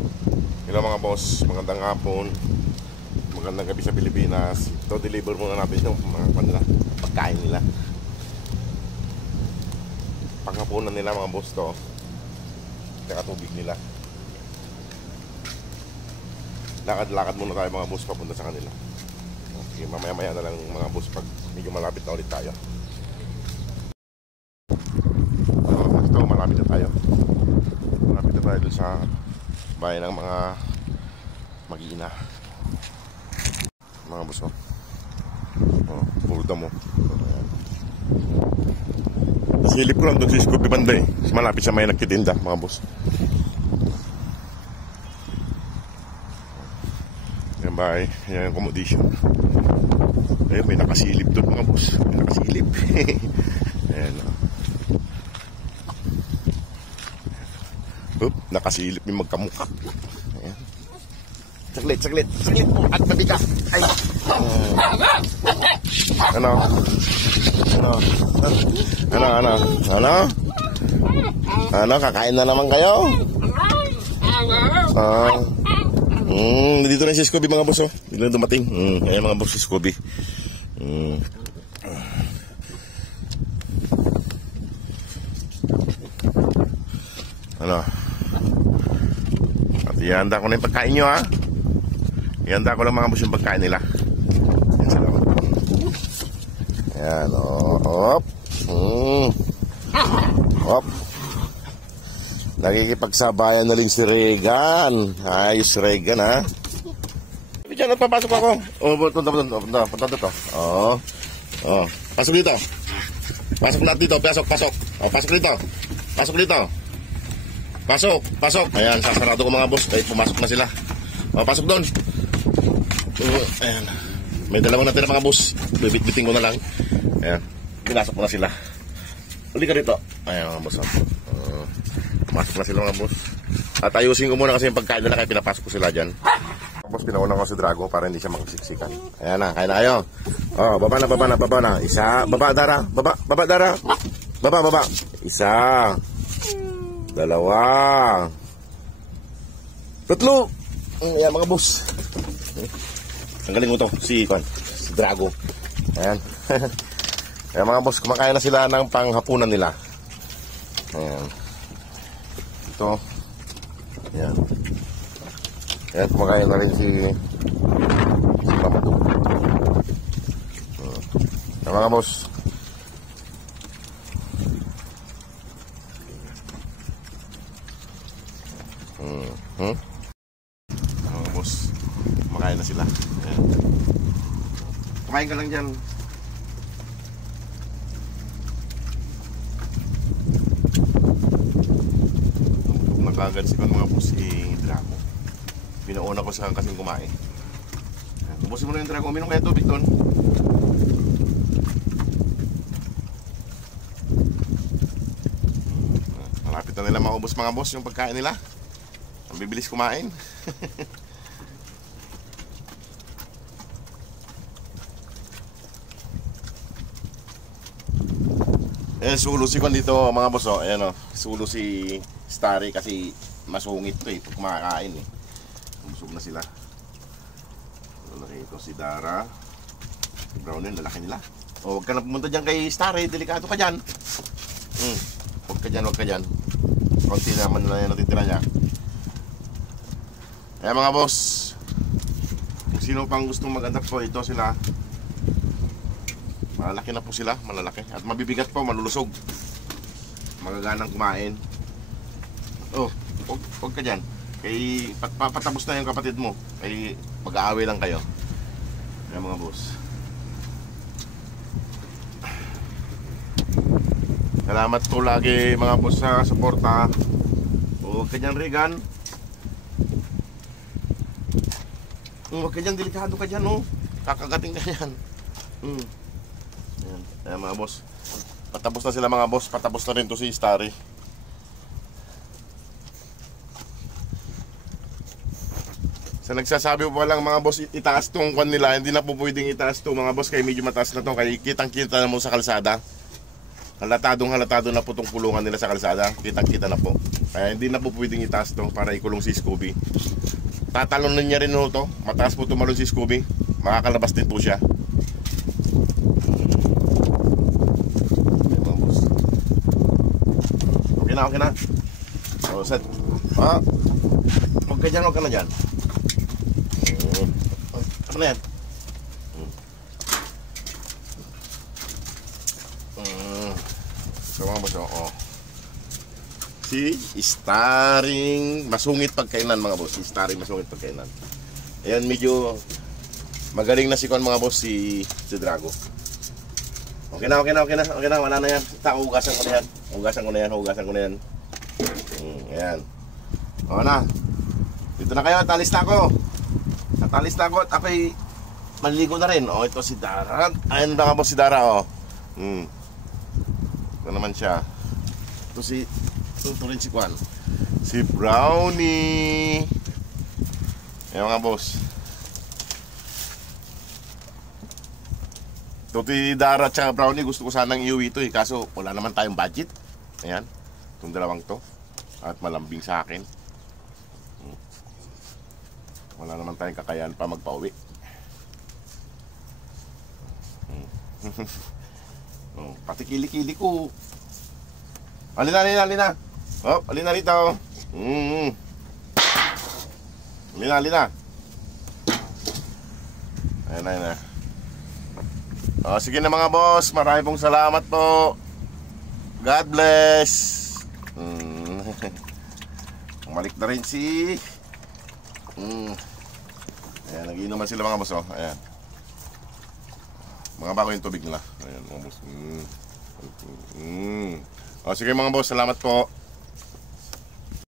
Hello mga boss, magandang hapon, magandang gabi sa Pilipinas. Ito, deliver muna natin yung mga pagkain nila. Panghapunan nila mga boss to. Tsaka tubig nila. Lakad-lakad muna tayo mga boss papunta sa kanila. Okay, mamaya-maya na lang mga boss pag medyo malapit na ulit tayo. Ito, malapit na tayo. Malapit na tayo dun sa bayan ng mga mag-iina. Mga boss, oh. Puro damo. Silip ko lang doon sa Scoopy banda eh. Malapit sa may nagtitinda, mga boss. Yan ba eh, yan yung accommodation. Ayun, may nakasilip doon mga boss. May nakasilip. Ayan, oh. Nakasilip yung magkamukha. Ayan. Saglit po at mabigat. Ay. Ano, kakain na naman kayo? Dito na si Scooby mga boss, oh. Dito na dumating. Ayan mga boss si Scooby. At ihanda ko na yung pagkain nyo, ha. Ihanda ko lang mga boss yung pagkain nila. Ayan, salamat. Ayan, op. Op. Nakikipagsabayan na rin si Regan. Ayos Regan, ha. Diyan, papasok ako. Punta dito. Pasok dito. Pasok natin dito. Pasok. Pasok dito. Pasok. Ayan, sasarado ko mga boss. Kahit pumasok na sila. Pasok doon. Ayan. May dalawang natira mga boss. Bibit-biting ko na lang. Ayan. Pinasok ko na sila. Uli ka dito. Ayan mga boss. Pasok na sila mga boss. At ayusin ko muna kasi yung pagkain nila kaya pinapasok ko sila dyan. Boss, pinauna ko si Drago para hindi siya makasiksikan. Ayan na, kain na kayo. Baba na. Isa, baba Dara. Baba. Isa. Dalawa. Tatlo. Ayan mga boss. Ang galing mo to, si Drago. Ayan. Ayan mga boss, kumakain na sila ng panghapunan nila. Ayan. Ito. Ayan. Ayan, kumakain na rin si Mamadou. Ayan mga boss. Mga boss, kumakain na sila. Ayan. Kumain ka lang dyan. Nakagad si mga boss si Drago. Pinauna ko sa kasing kumain. Ubusin mo na yung Drago. Uminom kayo tubig doon. Malapit na nila maubos mga boss yung pagkain nila. Ang bibilis kumain. Sulo si Kwan dito mga boss, oh. Ayan, oh. Sulo si Starry kasi masungit to eh pag kumakain eh. Busog na sila. Ito si Dara. Si Brown yun, lalaki nila. Huwag ka na pumunta dyan kay Starry, delikado ka dyan. Huwag ka dyan. Konti naman na yung natitira niya. Ayan mga boss, kung sino pang gustong mag-adapt po, ito sila. Malalaki na po sila, malalaki. At mabibigat po, malulusog. Magaganang kumain. Huwag ka dyan. Kay patapos na yung kapatid mo. Kay mag-aaway lang kayo. Ayan mga boss. Salamat po lagi mga boss sa suporta. Huwag ka dyan Regan. Huwag ka dyan, delikado ka dyan, oh. Kakagating ka dyan. Ayan mga boss. Patapos na sila mga boss. Patapos na rin to si Starry. Sa nagsasabi po lang mga boss, itaas tong kwan nila. Hindi na po pwedeng itaas to mga boss. Kaya medyo mataas na to. Kaya kitang-kita na mo sa kalsada. Halatado na po tong kulungan nila sa kalsada. Kitang-kita na po. Kaya hindi na po pwedeng itaas to para ikulong si Scooby. Tatalonin niya rin to. Mataas po tumalon si Scooby. Makakalabas din po siya. Okay na. So, set. Huwag ka dyan, huwag ka na dyan. Ano na yan? So mga boss, si Staring masungit pagkainan mga boss. Si Staring masungit pagkainan. Ayan, medyo magaling na si Kon mga boss, si Drago. Okay na. Wala na yan. Hugasan ko na yan. Ayan. Okay na. Dito na kayo, talis na ako. Natalis na ako at ako'y maliligo na rin. Ito si Dara. Ayan mga boss si Dara, Ito naman siya. Ito rin si Kwan. Si Brownie. Ayan mga boss. Ito si Dara at Brownie. Gusto ko sanang iuwi ito kaso wala naman tayong budget. Ayan. Itong dalawang to. At malambing sa akin. Wala naman tayong kakayahan pa magpauwi. Pati kilikili ko. Alina. Alina rito. Alina. Ayan. Sige na mga boss. Marami pong salamat po. God bless. Umalik na rin si ayan, nagiinuman sila mga boss. Ayan. Mga bago yung tubig nila. Ayan mga boss. Sige mga boss, salamat po.